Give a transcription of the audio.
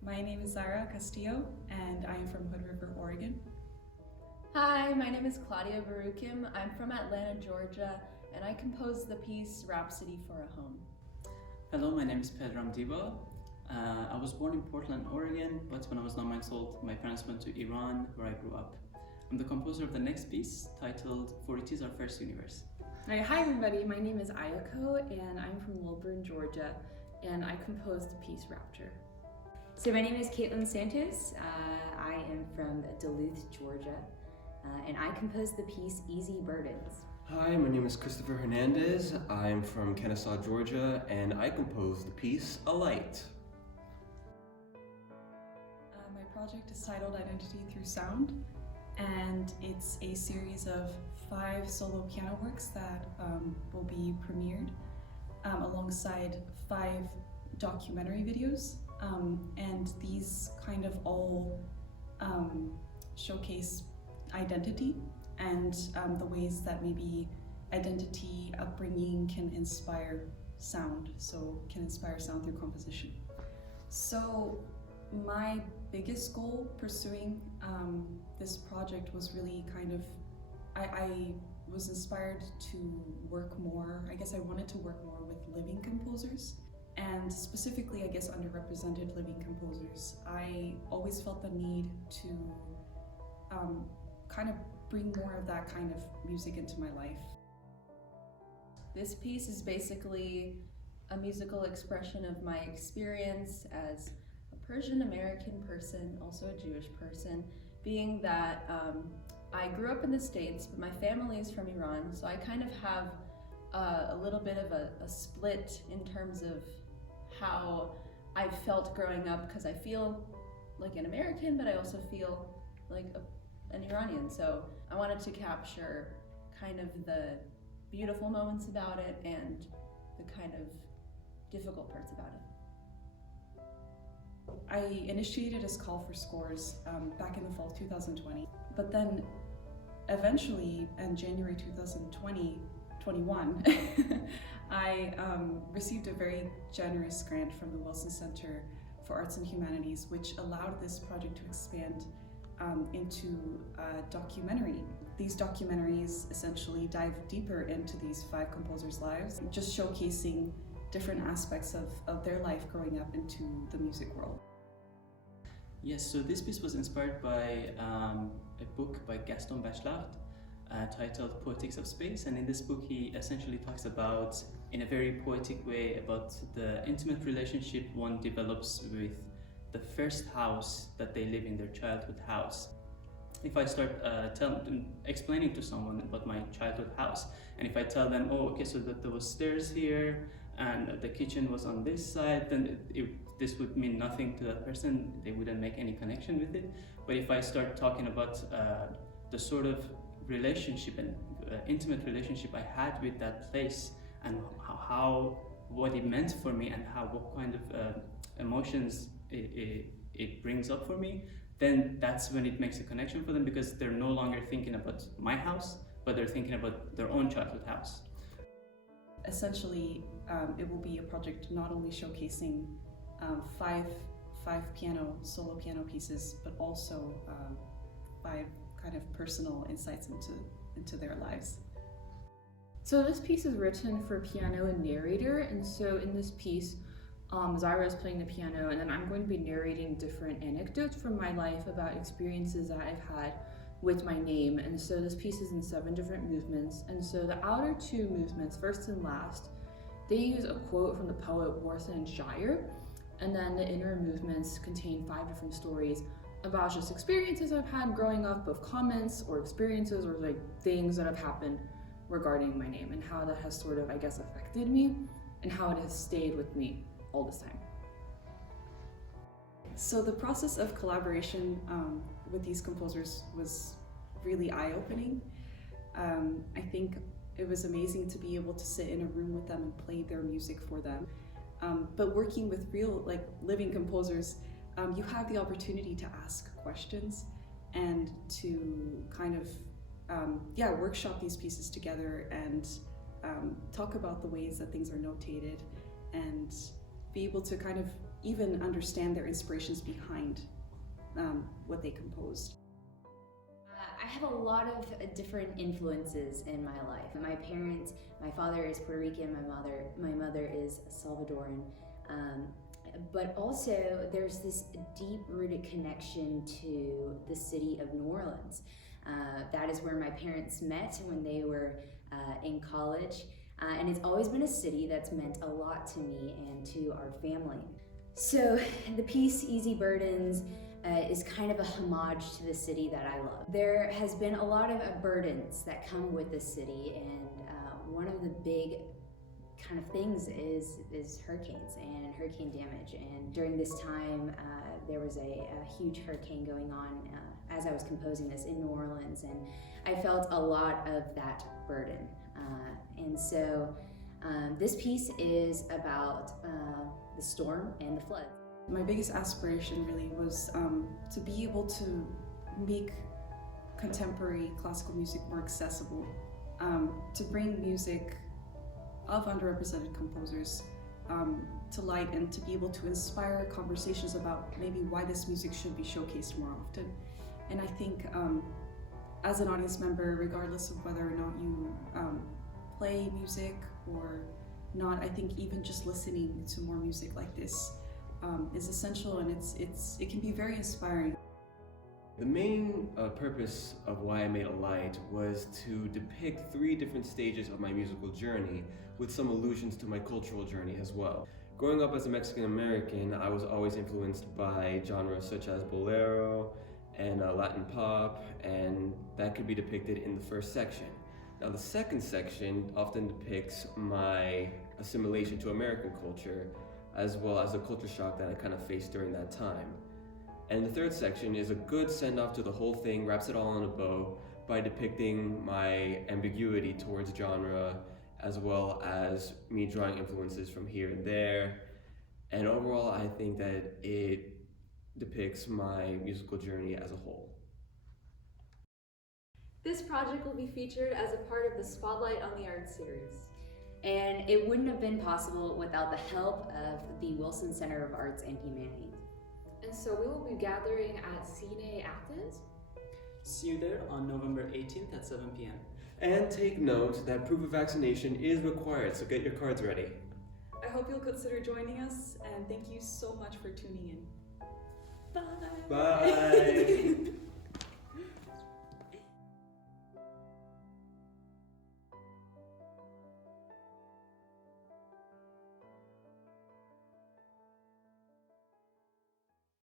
My name is Zaira Castillo, and I am from Hood River, Oregon. Hi, my name is Claudia Baruchim. I'm from Atlanta, Georgia, and I composed the piece Rhapsody for a Home. Hello, my name is Pedram Diba. I was born in Portland, Oregon, but when I was 9 months old, my parents went to Iran, where I grew up. I'm the composer of the next piece, titled For It Is Our First Universe. Hi everybody, my name is Ayako, and I'm from Lilburn, Georgia, and I composed the piece Rapture. So my name is Caitlin Santos. I am from Duluth, Georgia, and I composed the piece Easy Burdens. Hi, my name is Christopher Hernandez. I'm from Kennesaw, Georgia, and I composed the piece A Light. My project is titled Identity Through Sound, and it's a series of 5 solo piano works that will be premiered alongside 5 documentary videos. And these kind of all showcase identity and the ways that maybe identity, upbringing can inspire sound, through composition. So my biggest goal pursuing this project was really I was inspired to work more, I wanted to work more with living composers. And specifically, underrepresented living composers. I always felt the need to bring more of that kind of music into my life. This piece is basically a musical expression of my experience as a Persian American person, also a Jewish person, being that I grew up in the States, but my family is from Iran, so I kind of have a little bit of a split in terms of how I felt growing up, because I feel like an American, but I also feel like an Iranian. So I wanted to capture kind of the beautiful moments about it and the kind of difficult parts about it. I initiated a call for scores back in the fall of 2020, but then eventually in January 2021, I received a very generous grant from the Wilson Center for Arts and Humanities, which allowed this project to expand into a documentary. These documentaries essentially dive deeper into these 5 composers' lives, just showcasing different aspects of their life growing up into the music world. Yes, so this piece was inspired by a book by Gaston Bachelard titled Poetics of Space, and in this book he essentially talks about, in a very poetic way, about the intimate relationship one develops with the first house that they live in, their childhood house. If I start explaining to someone about my childhood house, and if I tell them, oh, okay, so that there was stairs here and the kitchen was on this side, then this would mean nothing to that person. They wouldn't make any connection with it. But if I start talking about the sort of relationship and intimate relationship I had with that place, and what it meant for me, and what kind of emotions it brings up for me, then that's when it makes a connection for them, because they're no longer thinking about my house, but they're thinking about their own childhood house. Essentially, it will be a project not only showcasing 5 solo piano pieces, but also 5 kind of personal insights into their lives. So this piece is written for piano and narrator, and so in this piece, Zaira is playing the piano, and then I'm going to be narrating different anecdotes from my life about experiences that I've had with my name. And so this piece is in 7 different movements, and so the outer 2 movements, first and last, they use a quote from the poet Warsan Shire, and then the inner movements contain 5 different stories about just experiences I've had growing up, both comments or experiences or things that have happened regarding my name, and how that has sort of, affected me, and how it has stayed with me all this time. So the process of collaboration with these composers was really eye-opening. I think it was amazing to be able to sit in a room with them and play their music for them. But working with real, living composers, you have the opportunity to ask questions and to kind of, workshop these pieces together and talk about the ways that things are notated, and be able to kind of even understand their inspirations behind what they composed. I have a lot of different influences in my life. My parents, my father is Puerto Rican, my mother is Salvadoran. But also there's this deep-rooted connection to the city of New Orleans. That is where my parents met when they were in college. And it's always been a city that's meant a lot to me and to our family. So the piece Easy Burdens is kind of a homage to the city that I love. There has been a lot of burdens that come with the city, and one of the big kind of things is hurricanes and hurricane damage. And during this time, there was a huge hurricane going on as I was composing this in New Orleans, and I felt a lot of that burden. And so this piece is about the storm and the flood. My biggest aspiration really was to be able to make contemporary classical music more accessible, to bring music of underrepresented composers to light, and to be able to inspire conversations about maybe why this music should be showcased more often. And I think as an audience member, regardless of whether or not you play music or not, I think even just listening to more music like this is essential, and it can be very inspiring. The main purpose of why I made a light was to depict 3 different stages of my musical journey with some allusions to my cultural journey as well. Growing up as a Mexican American, I was always influenced by genres such as bolero and Latin pop, and that could be depicted in the first section. Now the second section often depicts my assimilation to American culture, as well as the culture shock that I kind of faced during that time. And the third section is a good send-off to the whole thing, wraps it all in a bow by depicting my ambiguity towards genre, as well as me drawing influences from here and there. And overall, I think that it depicts my musical journey as a whole. This project will be featured as a part of the Spotlight on the Arts series. And it wouldn't have been possible without the help of the Wilson Center of Arts and Humanities. And so we will be gathering at Cine Athens. See you there on November 18th at 7 p.m. And take note that proof of vaccination is required, so get your cards ready. I hope you'll consider joining us, and thank you so much for tuning in. Bye! Bye!